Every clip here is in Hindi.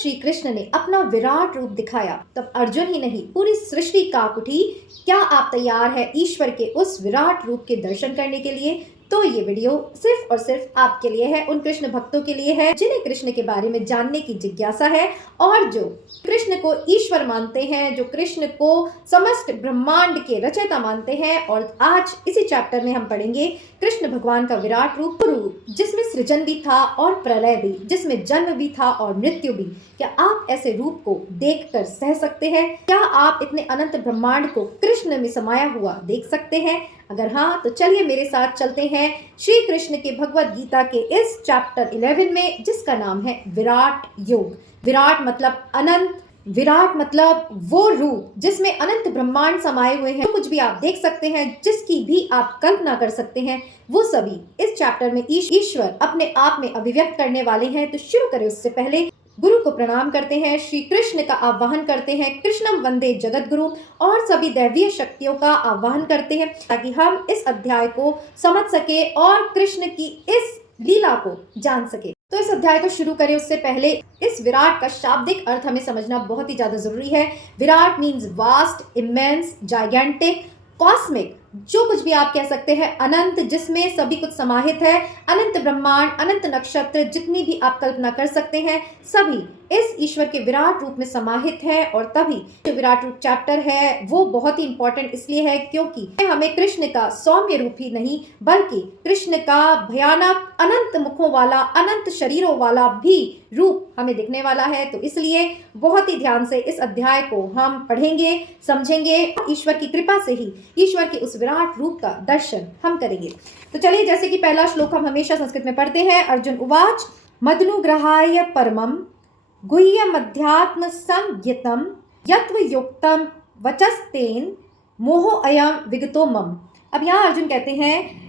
श्री कृष्ण ने अपना विराट रूप दिखाया तब अर्जुन ही नहीं पूरी सृष्टि कांप उठी। क्या आप तैयार है ईश्वर के उस विराट रूप के दर्शन करने के लिए? तो ये वीडियो सिर्फ और सिर्फ आपके लिए है, उन कृष्ण भक्तों के लिए है जिन्हें कृष्ण के बारे में जानने की जिज्ञासा है और जो कृष्ण को ईश्वर मानते हैं, जो कृष्ण को समस्त ब्रह्मांड के रचयिता मानते हैं। और आज इसी चैप्टर में हम पढ़ेंगे कृष्ण भगवान का विराट रूप, जिसमें सृजन भी था और प्रलय भी, जिसमें जन्म भी था और मृत्यु भी। क्या आप ऐसे रूप को देखकर सह सकते हैं? क्या आप इतने अनंत ब्रह्मांड को कृष्ण में समाया हुआ देख सकते हैं? अगर हाँ तो चलिए मेरे साथ चलते हैं श्री कृष्ण के भगवत गीता के इस चैप्टर 11 में, जिसका नाम है विराट योग। विराट मतलब अनंत, विराट मतलब वो रूप जिसमें अनंत ब्रह्मांड समाये हुए हैं। कुछ भी आप देख सकते हैं, जिसकी भी आप कल्पना कर सकते हैं, वो सभी इस चैप्टर में ईश्वर अपने आप में अभिव्यक्त करने वाले हैं। तो शुरू करें उससे पहले गुरु को प्रणाम करते हैं, श्री कृष्ण का आह्वान करते हैं, कृष्णम वंदे जगत गुरु, और सभी दैवीय शक्तियों का आह्वान करते हैं ताकि हम इस अध्याय को समझ सके और कृष्ण की इस लीला को जान सके। तो इस अध्याय को शुरू करें उससे पहले इस विराट का शाब्दिक अर्थ हमें समझना बहुत ही ज्यादा जरूरी है। Virat means vast, immense, gigantic, cosmic, जो कुछ भी आप कह सकते हैं, अनंत, जिसमें सभी कुछ समाहित है। अनंत ब्रह्मांड, अनंत नक्षत्र, जितनी भी आप कल्पना कर सकते हैं, सभी इस ईश्वर के विराट रूप में समाहित है। और तभी जो विराट रूप चैप्टर है वो बहुत ही इंपॉर्टेंट इसलिए है क्योंकि हमें कृष्ण का सौम्य रूप ही नहीं बल्कि कृष्ण का भयानक अनंत मुखों वाला, अनंत शरीरों वाला भी रूप हमें दिखने वाला है। तो इसलिए बहुत ही ध्यान से इस अध्याय को हम पढ़ेंगे, समझेंगे। ईश्वर की कृपा से ही ईश्वर के उस विराट रूप का दर्शन हम करेंगे। तो चलिए, जैसे कि पहला श्लोक हम हमेशा संस्कृत में पढ़ते हैं। अर्जुन उवाच मदनुग्रहाय परमम गुह्यमध्यात्म संज्ञितम यत्वयुक्तम वचस्तेन मोहो अयम विगतो मम। अब यहाँ अर्जुन कहते हैं,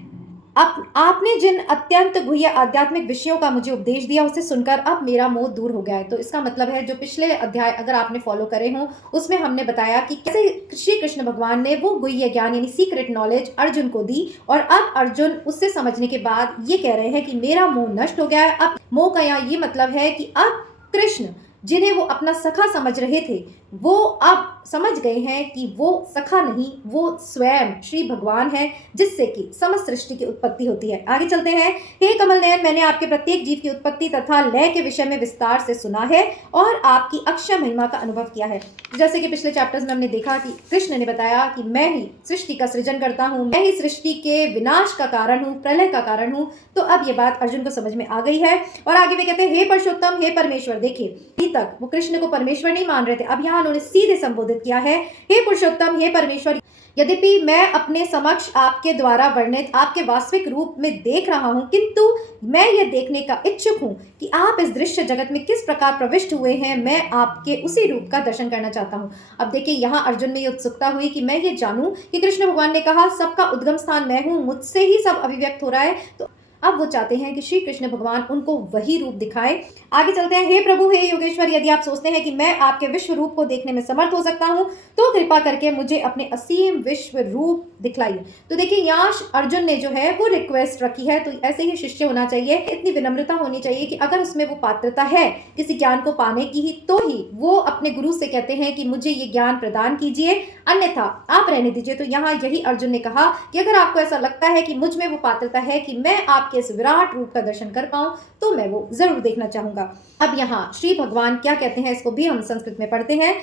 आपने जिन अत्यंत गुह्य आध्यात्मिक विषयों का मुझे उपदेश दिया उसे सुनकर अब मेरा मोह दूर हो गया है। तो इसका मतलब है जो पिछले अध्याय अगर आपने फॉलो करे हो उसमें हमने बताया कि कैसे श्री कृष्ण भगवान ने वो गुह्य ज्ञान यानी सीक्रेट नॉलेज अर्जुन को दी और अब अर्जुन उससे समझने के बाद ये कह रहे हैं कि मेरा मोह नष्ट हो गया है। अब मोह का यहाँ ये मतलब है कि अब कृष्ण जिन्हें वो अपना सखा समझ रहे थे वो अब समझ गए हैं कि वो सखा नहीं, वो स्वयं श्री भगवान है जिससे कि समस्त सृष्टि की उत्पत्ति होती है। आगे चलते हैं। हे कमल नयन, मैंने आपके प्रत्येक जीव की उत्पत्ति तथा लय के विषय में विस्तार से सुना है और आपकी अक्षय महिमा का अनुभव किया है। जैसे कि पिछले चैप्टर्स में हमने देखा कि कृष्ण ने बताया कि मैं ही सृष्टि का सृजन करता हूँ, मैं ही सृष्टि के विनाश का कारण हूँ, प्रलय का कारण हूँ। तो अब ये बात अर्जुन को समझ में आ गई है और आगे वे कहते हैं, हे पुरुषोत्तम, हे परमेश्वर। देखिए, अभी तक वो कृष्ण को परमेश्वर नहीं मान रहे थे, अब यहाँ उन्होंने सीधे संबोधित किया है, हे पुरुषोत्तम, हे परमेश्वर। यद्यपि मैं अपने समक्ष आपके द्वारा वर्णित आपके वास्तविक रूप में देख रहा हूं, किंतु मैं यह देखने का इच्छुक हूं कि आप इस दृश्य जगत में किस प्रकार प्रविष्ट हुए हैं। मैं आपके उसी रूप का दर्शन करना चाहता हूं। अब देखिए, यहाँ अर्जुन में ये उत्सुकता हुई कि मैं ये जानूं कि कृष्ण भगवान ने कहा सबका उद्गम स्थान मैं हूं, मुझसे ही सब अभिव्यक्त हो रहा है। तो अब वो चाहते हैं कि श्री कृष्ण भगवान उनको वही रूप दिखाए। आगे चलते हैं। हे प्रभु, हे योगेश्वर, यदि आप सोचते हैं कि मैं आपके विश्व रूप को देखने में समर्थ हो सकता हूं तो कृपा करके मुझे अपने असीम विश्व रूप दिखलाइए। तो देखिए, यहाँ अर्जुन ने जो है वो रिक्वेस्ट रखी है। तो ऐसे ही शिष्य होना चाहिए, इतनी विनम्रता होनी चाहिए कि अगर उसमें वो पात्रता है किसी ज्ञान को पाने की ही तो ही वो अपने गुरु से कहते हैं कि मुझे ये ज्ञान प्रदान कीजिए, अन्यथा आप रहने दीजिए। तो यहाँ यही अर्जुन ने कहा कि अगर आपको ऐसा लगता है कि मुझ में वो पात्रता है कि मैं आपके इस विराट रूप का दर्शन कर पाऊं तो मैं वो जरूर देखना चाहूंगा। अब यहाँ श्री भगवान क्या कहते हैं इसको भी हम संस्कृत में पढ़ते हैं।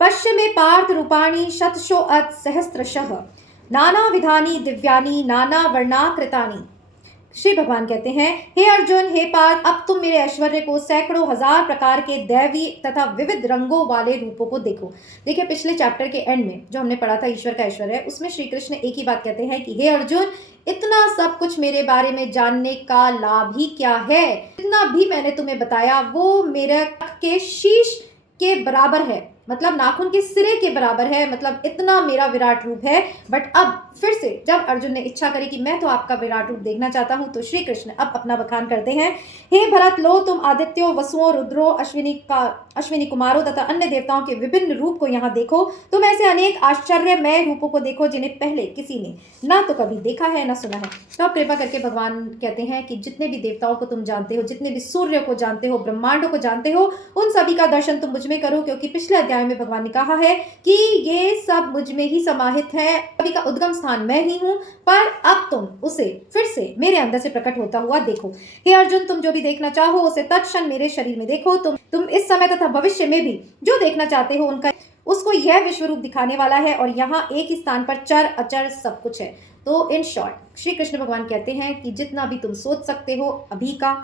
पश्य में पार्थ रूपाणी शतशो अत सहस्त्रशः नाना विधानी दिव्यानी नाना वर्णाकृतानि। श्री भगवान कहते हैं, हे अर्जुन, हे पार्थ, अब तुम मेरे ऐश्वर्य को सैकड़ों हजार प्रकार के दैवी तथा विविध रंगों वाले रूपों को देखो। देखिए, पिछले चैप्टर के एंड में जो हमने पढ़ा था ईश्वर का ऐश्वर्य, उसमें श्री कृष्ण एक ही बात कहते हैं कि हे अर्जुन, इतना सब कुछ मेरे बारे में जानने का लाभ ही क्या है। इतना भी मैंने तुम्हें बताया वो मेरे के शीश के बराबर है। मतलब नाखून के सिरे के बराबर है, मतलब इतना मेरा विराट रूप है। बट अब फिर से जब अर्जुन ने इच्छा करी कि मैं तो आपका विराट रूप देखना चाहता हूं, तो श्री कृष्ण अब अपना बखान करते हैं। हे भरत, लो तुम आदित्यों, वसुओं, रुद्रों, अश्विनी कुमारों तथा अन्य देवताओं के विभिन्न रूप को यहाँ देखो। तुम ऐसे अनेक आश्चर्यमय रूपों को देखो जिन्हें पहले किसी ने ना तो कभी देखा है ना सुना है। तो आप कृपा करके भगवान कहते हैं कि जितने भी देवताओं को तुम जानते हो, जितने भी सूर्य को जानते हो, ब्रह्मांडों को जानते हो, उन सभी का दर्शन तुम मुझ में करो, क्योंकि पिछले अध्याय में भगवान ने कहा है कि ये सब मुझ में ही समाहित है, सभी का उद्गम स्थान मैं ही हूं। पर अब तुम उसे फिर से मेरे अंदर से प्रकट होता हुआ देखो। हे अर्जुन, तुम जो भी देखना चाहो उसे तत्क्षण मेरे शरीर में देखो। तुम इस समय तथा भविष्य में भी जो देखना चाहते हो उनका उसको यह विश्व रूप दिखाने वाला है, और यहाँ एक ही स्थान पर चर अचर सब कुछ है। तो इन शॉर्ट श्री कृष्ण भगवान कहते हैं कि जितना भी तुम सोच सकते हो, अभी का,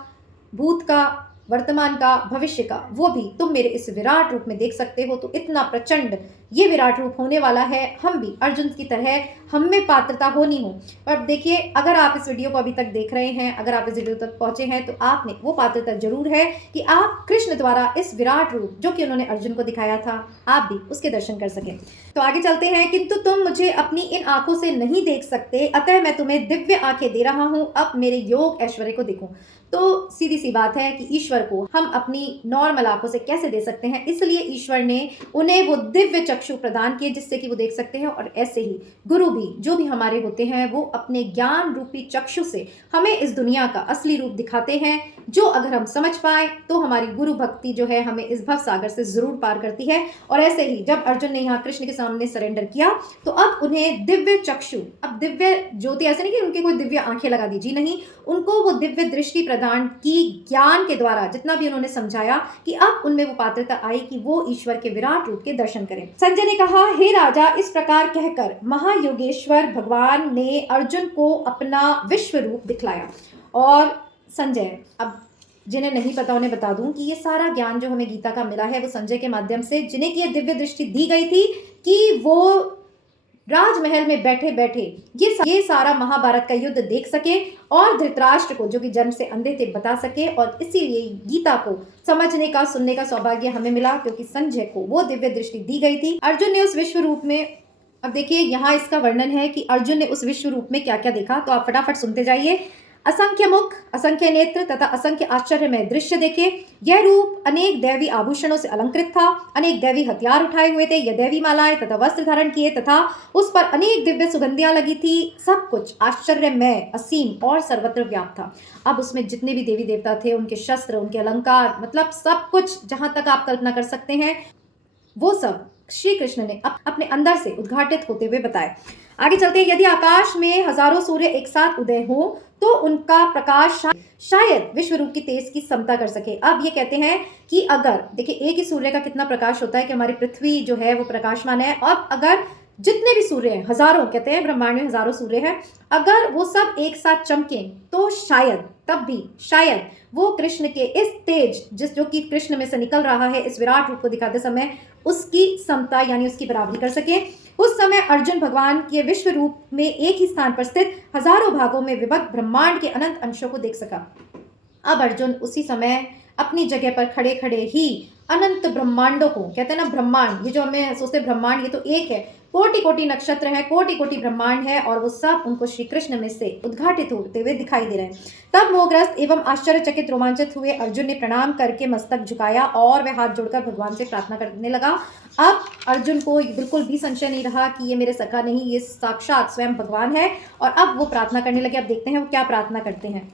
भूत का, वर्तमान का, भविष्य का, वो भी तुम मेरे इस विराट रूप में देख सकते हो। तो इतना प्रचंड ये विराट रूप होने वाला है। हम भी अर्जुन की तरह हम में पात्रता होनी हो। पर देखिए, अगर आप इस वीडियो को अभी तक देख रहे हैं, अगर आप इस वीडियो तक पहुंचे हैं, तो आप में वो पात्रता जरूर है कि आप कृष्ण द्वारा इस विराट रूप जो कि उन्होंने अर्जुन को दिखाया था, आप भी उसके दर्शन कर सकें। तो आगे चलते हैं। किंतु तुम मुझे अपनी इन आंखों से नहीं देख सकते, अतः मैं तुम्हें दिव्य आंखें दे रहा हूं, अब मेरे योग ऐश्वर्य को देखो। तो सीधी सी बात है कि ईश्वर को हम अपनी नॉर्मल आंखों से कैसे दे सकते हैं, इसलिए ईश्वर ने उन्हें वो दिव्य चक्षु प्रदान किए जिससे कि वो देख सकते हैं। और ऐसे ही गुरु भी जो भी हमारे होते हैं, वो अपने ज्ञान रूपी चक्षु से हमें इस दुनिया का असली रूप दिखाते हैं, जो अगर हम समझ पाए तो हमारी गुरु भक्ति जो है हमें इस भव सागर से जरूर पार करती है। और ऐसे ही जब अर्जुन ने यहाँ कृष्ण के सामने सरेंडर किया, तो अब उन्हें दिव्य चक्षु, अब दिव्य ज्योति, ऐसे नहीं कि उनके कोई दिव्य आंखें लगा दी, जी नहीं, उनको वो दिव्य दृष्टि प्रदान की ज्ञान के द्वारा, जितना भी उन्होंने समझाया, कि अब उनमें वो पात्रता आई कि वो ईश्वर के विराट रूप के दर्शन करें। संजय ने कहा, हे राजा, इस प्रकार कहकर महायोगेश्वर भगवान ने अर्जुन को अपना विश्व रूप दिखलाया। और संजय, अब जिन्हें नहीं पता उन्हें बता दूं कि ये सारा ज्ञान जो हमें गीता का मिला है वो संजय के माध्यम से, जिन्हें की दिव्य दृष्टि दी गई थी कि वो राजमहल में बैठे बैठे ये सारा महाभारत का युद्ध देख सके और धृतराष्ट्र को, जो कि जन्म से अंधे थे, बता सके। और इसीलिए गीता को समझने का, सुनने का सौभाग्य हमें मिला, क्योंकि संजय को वो दिव्य दृष्टि दी गई थी। अर्जुन ने उस विश्व रूप में, अब देखिए यहाँ इसका वर्णन है कि अर्जुन ने उस विश्व रूप में क्या क्या देखा, तो आप फटाफट सुनते जाइए। असंख्य मुख, असंख्य नेत्र तथा असंख्य आश्चर्यमय दृश्य देखे। यह रूप अनेक दैवी आभूषणों से अलंकृत था, अनेक दैवी हथियार उठाए हुए थे, यह दैवी मालाएं तथा वस्त्र धारण किए तथा उस पर अनेक दिव्य सुगंधियां लगी थी। सब कुछ आश्चर्यमय, असीम और सर्वत्र व्याप्त था। अब उसमें जितने भी देवी देवता थे, उनके शस्त्र, उनके अलंकार, मतलब सब कुछ जहां तक आप कल्पना कर सकते हैं, वो सब श्री कृष्ण ने अपने अंदर से उद्घाटित होते हुए बताए। आगे चलते हैं। यदि आकाश में हजारों सूर्य एक साथ उदय हो तो उनका प्रकाश शायद विश्व रूप की तेज की समता कर सके। अब ये कहते हैं कि अगर देखिए, एक ही सूर्य का कितना प्रकाश होता है कि हमारी पृथ्वी जो है वो प्रकाशमान है। अब अगर जितने भी सूर्य हैं, हजारों, कहते हैं ब्रह्मांड में हजारों सूर्य हैं, अगर वो सब एक साथ चमकें तो शायद, तब भी शायद वो कृष्ण के इस तेज जो कि कृष्ण में से निकल रहा है इस विराट रूप को दिखाते समय, उसकी समता यानी उसकी बराबरी कर सके। उस समय अर्जुन भगवान के विश्व रूप में एक ही स्थान पर स्थित हजारों भागों में विभक्त ब्रह्मांड के अनंत अंशों को देख सका। अब अर्जुन उसी समय अपनी जगह पर खड़े खड़े ही अनंत ब्रह्मांडों को, कहते हैं ना ब्रह्मांड, ये जो हमें सोचते हैं ब्रह्मांड, ये तो एक है, कोटि कोटि नक्षत्र है, कोटि कोटि ब्रह्मांड है, और वो सब उनको श्री कृष्ण में से उद्घाटित होते हुए दिखाई दे रहे हैं। तब मोहग्रस्त एवं आश्चर्यचकित रोमांचित हुए अर्जुन ने प्रणाम करके मस्तक झुकाया और वह हाथ जोड़कर भगवान से प्रार्थना करने लगा। अब अर्जुन को बिल्कुल भी संशय नहीं रहा कि ये मेरे सखा नहीं, ये साक्षात स्वयं भगवान है। और अब वो प्रार्थना करने लगे। अब देखते हैं वो क्या प्रार्थना करते हैं।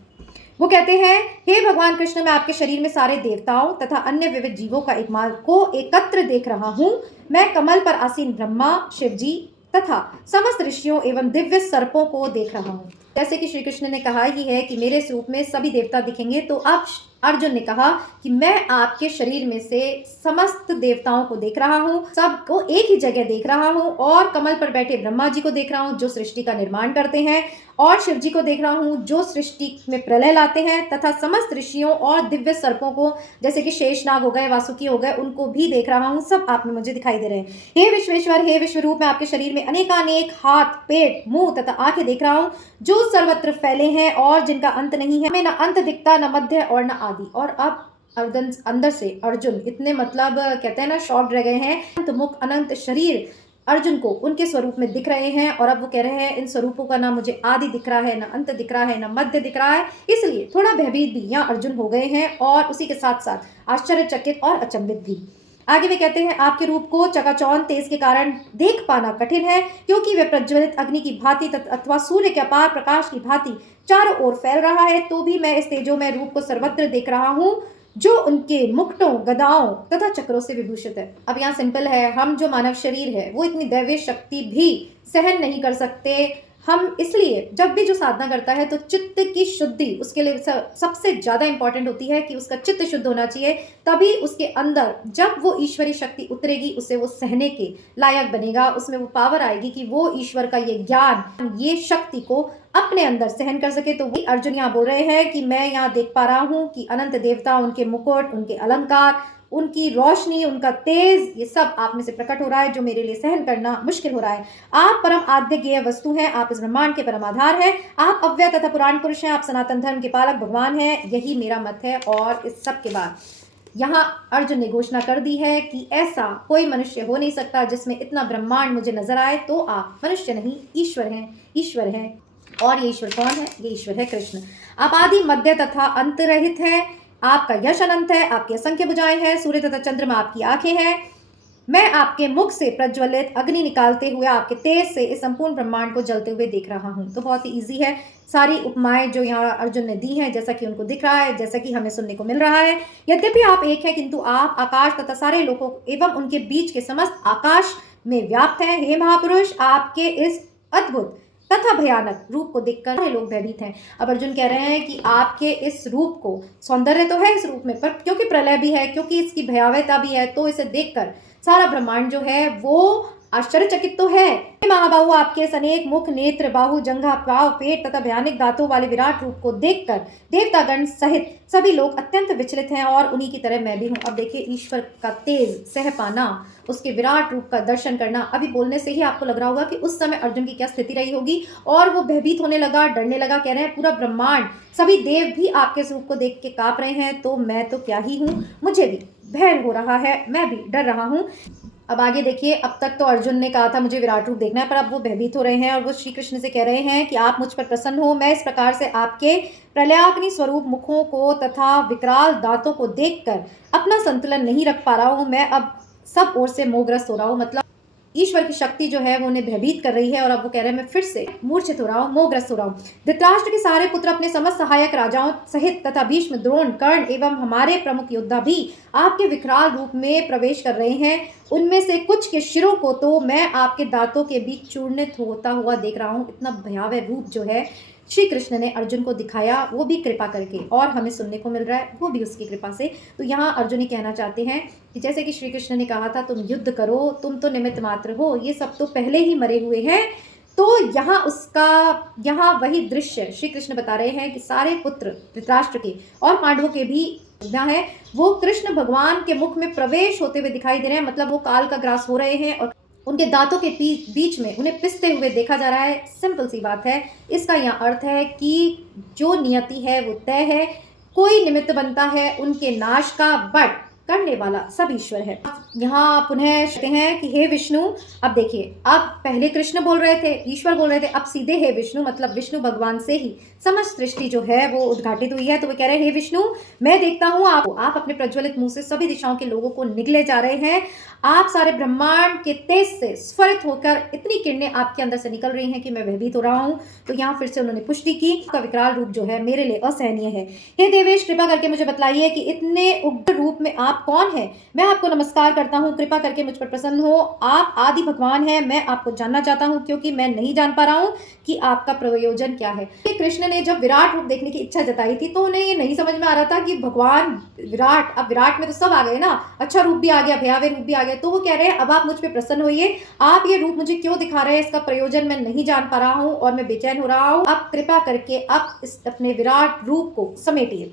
वो कहते हैं, हे भगवान कृष्ण, मैं आपके शरीर में सारे देवताओं तथा अन्य विविध जीवों का एकत्र देख रहा हूँ। मैं कमल पर आसीन ब्रह्मा, शिव जी तथा समस्त ऋषियों एवं दिव्य सर्पों को देख रहा हूँ। जैसे कि श्री कृष्ण ने कहा ही है कि मेरे स्वरूप में सभी देवता दिखेंगे, तो अब अर्जुन ने कहा कि मैं आपके शरीर में से समस्त देवताओं को देख रहा हूँ, सबको एक ही जगह देख रहा हूँ, और कमल पर बैठे ब्रह्मा जी को देख रहा हूँ जो सृष्टि का निर्माण करते हैं, और शिव जी को देख रहा हूँ जो सृष्टि में प्रलय लाते हैं, तथा समस्त ऋषियों और दिव्य सर्पों को, जैसे कि शेषनाग हो गए, वासुकी हो गए, उनको भी देख रहा हूँ। सब आप में मुझे दिखाई दे रहे हैं। हे विश्वेश्वर, हे विश्वरूप, मैं आपके शरीर में अनेकानेक हाथ, पेट, मुंह तथा आंखें देख रहा हूँ जो सर्वत्र फैले हैं और जिनका अंत नहीं है। हमें न अंत दिखता, न मध्य और न आदि। और अब अंदर से अर्जुन इतने मतलब कहते हैं ना शॉक्ड रह गए हैं। अनंत मुख अनंत शरीर अर्जुन को उनके स्वरूप में दिख रहे हैं और अब वो कह रहे हैं इन स्वरूपों का ना मुझे आदि दिख रहा है, ना अंत दिख रहा है, ना मध्य दिख रहा है। इसलिए थोड़ा भयभीत भी यहाँ अर्जुन हो गए हैं और उसी के साथ साथ आश्चर्यचकित और अचंभित भी। आगे वे कहते हैं आपके रूप को चकाचौंध तेज के कारण देख पाना कठिन है, क्योंकि वे प्रज्वलित अग्नि की भांति अथवा सूर्य के अपार प्रकाश की भांति चारों ओर फैल रहा है। तो भी मैं इस तेजोमय रूप को सर्वत्र देख रहा हूँ, जो उनके मुकुटों, गदाओं तथा चक्रों से विभूषित है। अब यहाँ सिंपल है, हम जो मानव शरीर है वो इतनी दैवीय शक्ति भी सहन नहीं कर सकते। हम इसलिए जब भी जो साधना करता है तो चित्त की शुद्धि उसके लिए सबसे ज्यादा इंपॉर्टेंट होती है कि उसका चित्त शुद्ध होना चाहिए। तभी उसके अंदर जब वो ईश्वरी शक्ति उतरेगी उसे वो सहने के लायक बनेगा, उसमें वो पावर आएगी कि वो ईश्वर का ये ज्ञान, ये शक्ति को अपने अंदर सहन कर सके। तो वही अर्जुन यहाँ बोल रहे हैं कि मैं यहाँ देख पा रहा हूँ कि अनंत देवता, उनके मुकुट, उनके अलंकार, उनकी रोशनी, उनका तेज, ये सब आप में से प्रकट हो रहा है, जो मेरे लिए सहन करना मुश्किल हो रहा है। आप परम आद्य गेय वस्तु हैं, आप इस ब्रह्मांड के परम आधार हैं, आप अव्यय तथा पुराण पुरुष हैं, आप सनातन धर्म के पालक भगवान हैं, यही मेरा मत है। और इस सब के बाद यहाँ अर्जुन ने घोषणा कर दी है कि ऐसा कोई मनुष्य हो नहीं सकता जिसमें इतना ब्रह्मांड मुझे नजर आए। तो आप मनुष्य नहीं, ईश्वर हैं, ईश्वर हैं। और ये ईश्वर कौन है? ये ईश्वर है कृष्ण। आप आदि मध्य तथा अंत रहित हैं, आपका यश अनंत है, आपकी असंख्य भुजाएं हैं, सूर्य तथा चंद्रमा आपकी आंखें हैं। मैं आपके मुख से प्रज्वलित अग्नि निकालते हुए आपके तेज से इस संपूर्ण ब्रह्मांड को जलते हुए देख रहा हूँ। तो बहुत ही ईजी है, सारी उपमाएं जो यहाँ अर्जुन ने दी हैं, जैसा कि उनको दिख रहा है, जैसा कि हमें सुनने को मिल रहा है। यद्यपि आप एक है, किंतु आप आकाश तथा सारे लोगों एवं उनके बीच के समस्त आकाश में व्याप्त हैं। हे महापुरुष, आपके इस अद्भुत तथा भयानक रूप को देखकर लोग भयभीत हैं। अब अर्जुन कह रहे हैं कि आपके इस रूप को, सौंदर्य तो है इस रूप में, पर क्योंकि प्रलय भी है, क्योंकि इसकी भयावहता भी है, तो इसे देखकर सारा ब्रह्मांड जो है वो आश्चर्यचकित तो है। महाबाहु, आपके अनेक मुख, नेत्र, बाहु, जंघा, पाव, पेट तथा भयानक दांतों वाले विराट रूप को देखकर देवतागण सहित सभी लोग अत्यंत विचलित हैं और उन्हीं की तरह मैं भी हूँ। अब देखिए, ईश्वर का तेज सह पाना, उसके विराट रूप का दर्शन करना। अभी बोलने से ही आपको लग रहा होगा कि उस समय अर्जुन की क्या स्थिति रही होगी, और वो भयभीत होने लगा, डरने लगा। कह रहे हैं पूरा ब्रह्मांड, सभी देव भी आपके स्वरूप को देख के कांप रहे हैं, तो मैं तो क्या ही हूँ, मुझे भी भय हो रहा है, मैं भी डर रहा हूँ। अब आगे देखिए, अब तक तो अर्जुन ने कहा था मुझे विराट रूप देखना है, पर अब वो भयभीत हो रहे हैं और वो श्री कृष्ण से कह रहे हैं कि आप मुझ पर प्रसन्न हो। मैं इस प्रकार से आपके प्रलयाग्नि स्वरूप मुखों को तथा विकराल दांतों को देखकर अपना संतुलन नहीं रख पा रहा हूँ। मैं अब सब ओर से मोहग्रस्त हो रहा हूँ, मतलब ईश्वर की शक्ति जो है वो उन्हें भयभीत कर रही है। और अब वो कह रहे हैं मैं फिर से मूर्छित हो रहा हूँ, मोहग्रस्त हो रहा हूँ। धृतराष्ट्र के सारे पुत्र अपने समस्त सहायक राजाओं सहित तथा भीष्म, द्रोण, कर्ण एवं हमारे प्रमुख योद्धा भी आपके विकराल रूप में प्रवेश कर रहे हैं। उनमें से कुछ के शिरों को तो मैं आपके दांतों के बीच चूर्णित होता हुआ देख रहा हूँ। इतना भयावह रूप जो है श्री कृष्ण ने अर्जुन को दिखाया, वो भी कृपा करके, और हमें सुनने को मिल रहा है वो भी उसकी कृपा से। तो यहाँ अर्जुन ही कहना चाहते हैं कि जैसे कि श्री कृष्ण ने कहा था तुम युद्ध करो, तुम तो निमित्त मात्र हो, ये सब तो पहले ही मरे हुए हैं। तो यहाँ वही दृश्य श्री कृष्ण बता रहे हैं कि सारे पुत्र धृतराष्ट्र के और पांडवों के भी है, वो कृष्ण भगवान के मुख में प्रवेश होते हुए दिखाई दे रहे हैं। मतलब वो काल का ग्रास हो रहे हैं और उनके दांतों के बीच में उन्हें पिसते हुए देखा जा रहा है। सिंपल सी बात है, इसका यह अर्थ है कि जो नियति है वो तय है, कोई निमित्त बनता है उनके नाश का, बट करने वाला सब ईश्वर है। यहाँ पुनः कहते हैं कि हे विष्णु, अब देखिए, अब पहले कृष्ण बोल रहे थे, ईश्वर बोल रहे थे, अब सीधे हे विष्णु, मतलब विष्णु भगवान से ही समस्त सृष्टि जो है वो उद्घाटित हुई है। तो वो कह रहे हैं हे विष्णु, मैं देखता हूँ आप अपने प्रज्वलित मुंह से सभी दिशाओं के लोगों को निगले जा रहे हैं। आप सारे ब्रह्मांड के तेज से स्फुरित होकर इतनी किरणें आपके अंदर से निकल रही हैं कि मैं भयभीत हो रहा हूँ। तो यहाँ फिर से उन्होंने पुष्टि की, का विकराल रूप जो है मेरे लिए असहनीय है। हे देवेश, कृपा करके मुझे बतलाइए कि इतने उग्र रूप में आप कौन है? मैं आपको नमस्कार करता हूँ, कृपा करके मुझ पर प्रसन्न हो। आप आदि भगवान हैं, मैं आपको जानना चाहता हूँ, क्योंकि मैं नहीं जान पा रहा हूँ कि आपका प्रयोजन क्या है। कृष्ण ने जब विराट रूप देखने की इच्छा जताई थी तो उन्हें ये नहीं समझ में आ रहा था कि भगवान विराट, अब विराट में तो सब आ गए ना, अच्छा रूप भी आ गया, भयावह रूप भी आ गया। तो वो कह रहे हैं अब आप मुझ पर प्रसन्न होइए, आप ये रूप मुझे क्यों दिखा रहे हैं, इसका प्रयोजन मैं नहीं जान पा रहा हूँ और मैं बेचैन हो रहा हूँ। आप कृपा करके आप इस अपने विराट रूप को समेटिए।